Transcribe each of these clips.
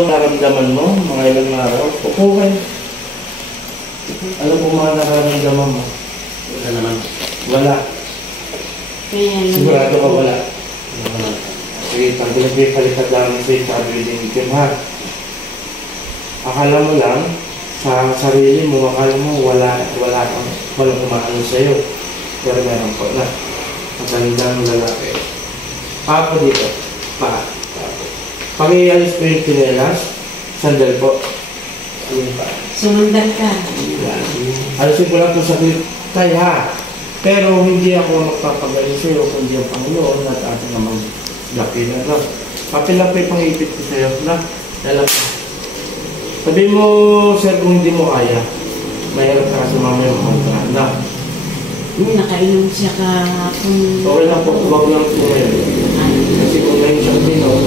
Nararamdaman mo, mga ilang araw, upo kayo. Ano po mga nararamdaman mo? Wala naman. Wala. Sigurado ka wala. Sige, tanggalin ko yung palikat lang sa yung breathing itim, ha? Akala mo lang, sa sarili mo, akala mo walang umaano sa'yo. Pero meron po na. Magandang lalaki. Papo dito. Pakialis po yung pinelas. Sandal po. Sumandal ka. Alisin ko lang po sa tayo, ha? Pero hindi ako magpapagaling sa'yo kundi ang Panginoon at ating namang laki na ito. Papilapi pang ipit ko sa'yo na lalaki. Sabi mo, sir, kung hindi mo kaya, mahirap ka sa mamaya kontra na. Nakainom siya kahapon. Okay lang po, huwag lang po ngayon. Kasi kung may isang tino,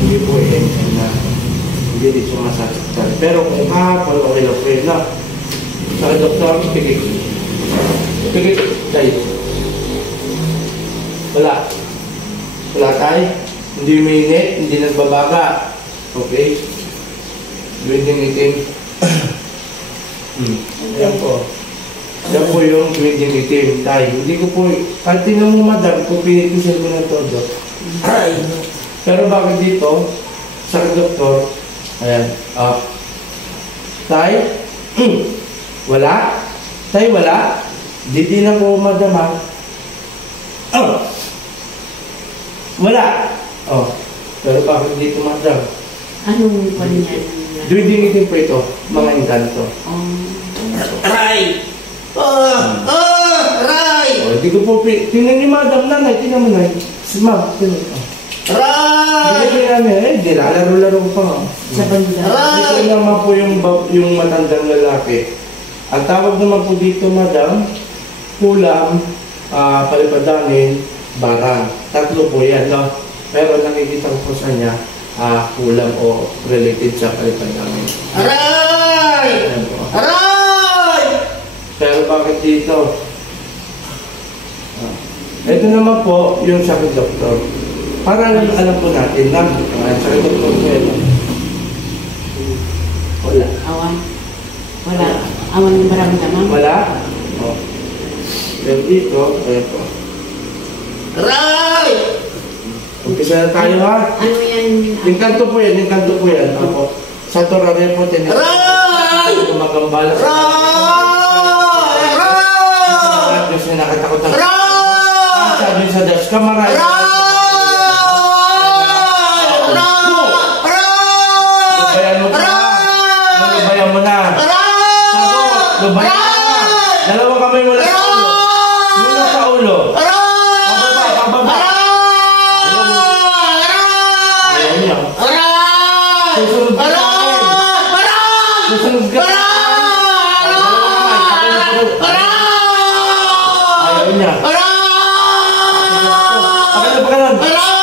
hindi po na hindi din sumasasaktan. Pero kung kahapon, okay lang po yun na. Sa doktor, pigit. Pigit tayo. Wala. Wala tayo. Hindi umiinit, hindi nagbabaga. Okay? Breathing itim. Ayan po. Yan po yung breathing itim tayo. Hindi ko po, kahit tingnan mo madam, kung pinipisil ko ng todo. Pero bakit dito, sa doktor, ayan, tayo, wala? Tayo wala? Di na po madam, ha? Wala. Pero bakit dito madam? Anong pa niya? Breathing itim po ito, mga engkanto. Aray! Aray! Hindi ko po, tingnan ni madam, nanay, tingnan mo nanay. Si ma'am, tingnan mo. Aray! Hindi namin, lalaro-laro pa nga. Sa banda. Dito naman po yung matandang lalaki. Ang tawag naman po dito, madam, kulam, palipadanin, barang. Tatlo po yan, no? Pero nakikita ko po sa niya, kulam o related sa palipadanin. Aray! Aray! Pero bakit dito? Ito naman po yung sakit doktor. Para alam po natin lang, sakit doktor po ito. Wala. Awan. Wala. Awan yung maramdaman. Wala? Pero dito, ayan po. Aray! Umpisa na tayo, ha? Ano yan? Yung kanto po yan, yung kanto po yan. Apo. Sa Torare po, Aray! Magambala. Aray! Diyos na nakatakot ang... Aray! Sabi sa Diyos, kamaray. Aray! Lubayan mo pa. Lubayan mo na. Lubayan mo na. Dalawang kamay mo lang sa ulo. Muna sa ulo. Pababa, pababa. Ayaw niya. Susunod ka sa akin. Susunod ka sa akin. Ayaw niya. Pagkalan, pagkalan.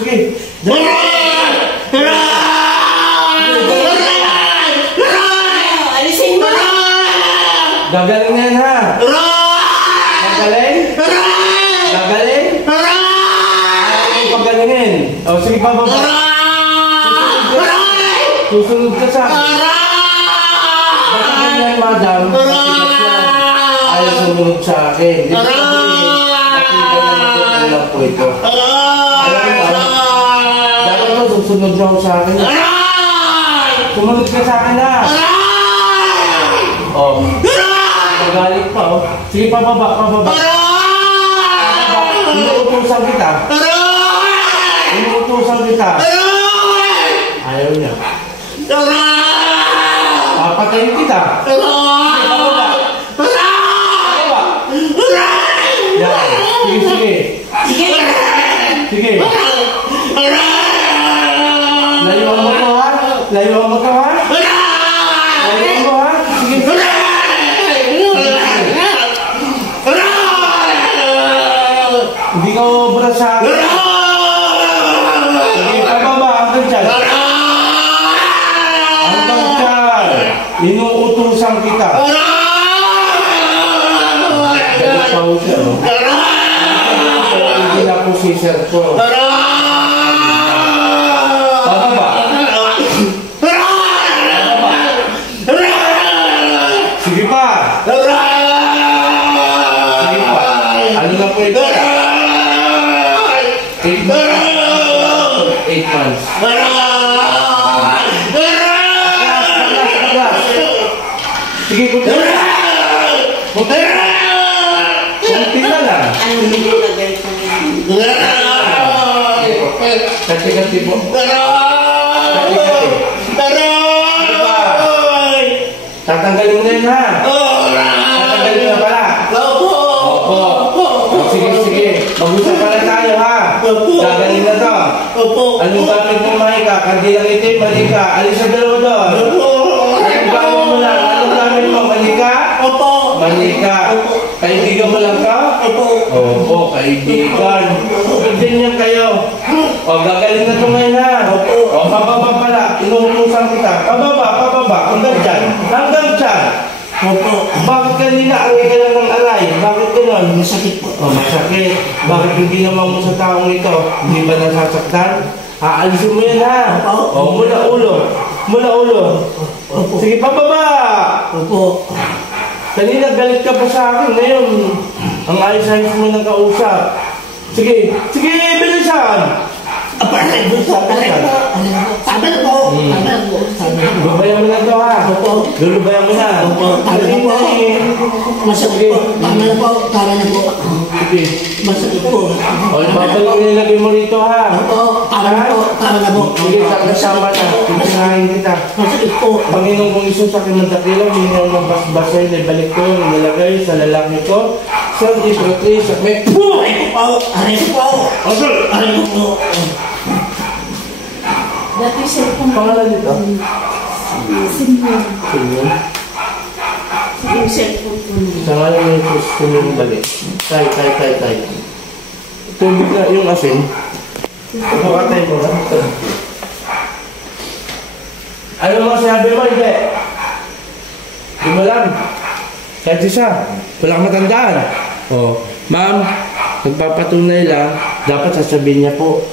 Sige. Alisin mo! Gagaling na yan, ha? Gagaling? Gagaling? Ayaw yung pagalingin. Sige, pababa. Susunod ka sa akin. Bakit ganyan, madam? Ayaw sumunod sa akin. Di ba sabihin? Nakita po ito. Dapat mo susunod na ako sa akin. Sumunod ka sa akin, ha? Magalit pa, Sige, pababa, pababa. Inuutusan kita. Inuutusan kita. Ayaw niya. Papatayin kita. Sige, pababa. Pababa. Yan. Sige, sige. Sige. Layuan mo ko, ha? Layuan mo ko, ha? Layuan mo, ha? Sige. Hindi ka obra sa akin. Sige, pababa. officer ko. Pababa. Sige pa. Sige pa. Ano na po ito? 8 months. Sige, kunti na lang. Ano hindi na ganito Kati-kati po. Tatanggalin mo na yun, ha? Tatanggalin mo na pala. Opo. Sige. Mag-usap pala tayo, ha? Gagaling na to. Anong gamit mo, Mahika? Kandilang itim, Mahika. Alis sa dalawa doon. Anong gamit mo lang? Anong gamit mo, Mahika? Mahika. Kaibigan mo lang ka? Opo, kaibigan. Ganyan kayo. O, gagaling na ito ngayon, ha? O, pababa pala. Inuutusan kita. Pababa. Hanggang dyan. Bakit kanina aray ka lang ng aray? Bakit gano'n? Masakit po. O, masakit. Bakit hindi naman mo sa taong ito? Hindi ba nasasaktan? Aalisin mo yan, ha? O, mula ulo. Sige, pababa! Kanina galit ka pa sa akin. Ngayon, ang ayos-ayos mo ng kausap. Sige, bilisan! Lubayan mo na ito, ha? Lulubayan mo na. Masakit po. Tama na po. Sige. Masakit po. O, babalik mo nilagay mo rito, ha? Tama na po. Sige, kasama na. Pinasahin kita. Masakit po. Panginoon kong Isus, sa akin ng dakilang, hindi ng basbasay, nabalik ko, nilagay sa lalaki ko. Sa iprati, sa may... Aray po. Dati cellphone. Pangalan nito? Senior. Senior. Yung cellphone ko niya. Sa ngayon ng Isus, senior dali. Tay. Tubig na yung asin. Pakatay mo na. Ano mga sinabi mo, hindi? Di mo lang. Kahit isa. Wala kang matandaan. O, ma'am, nagpapatunay lang, dapat sasabihin niya po,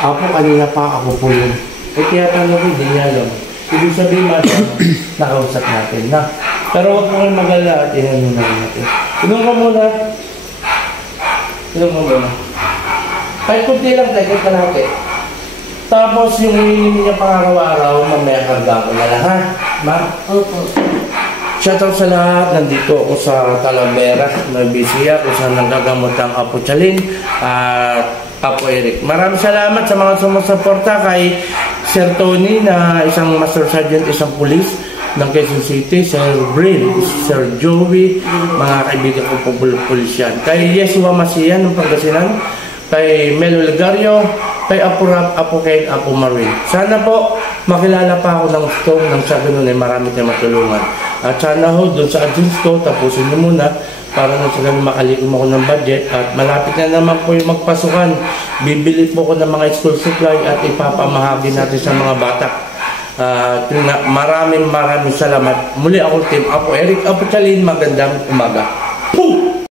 ako kanina pa, ako po yun. Eh, kaya tanong ko, hindi niya alam. Ibig sabihin, madam, nakausap natin, na. Pero huwag mo kayo mag-ala at inano natin. Inom ka muna. Kahit kunti lang tayo, kahit kalahati. Tapos yung hinihingi niya pang-araw-araw, mamaya karga ko na lang, ha? Ma'am? Opo. Shoutout sa lahat. Nandito ako sa Talavera, Nabisia, kung saan nanggagamot ang Apo Chalin at Apo Eric. Maraming salamat sa mga sumusuporta kay Sir Tony na isang Master Sergeant, isang pulis ng Quezon City, Sir Bril, Sir Joey, mga kaibigan ko po pulis yan. Kay Yeshua Masian ng Pangasinan, kay Melo Legario, kay Apo Rap, Apo Ken, Apo Marwin. Sana po makilala pa ako ng gusto nang sa ganun ay marami tayong matulungan. At sana ho, doon sa agency ko, tapusin nyo muna para na sa ganun makalikom ako ng budget. At malapit na naman po yung magpasukan. Bibili po ko ng mga school supply at ipapamahagi natin sa mga bata. Maraming salamat. Muli ako, Team Apo Eric, Apo Chalin, magandang umaga.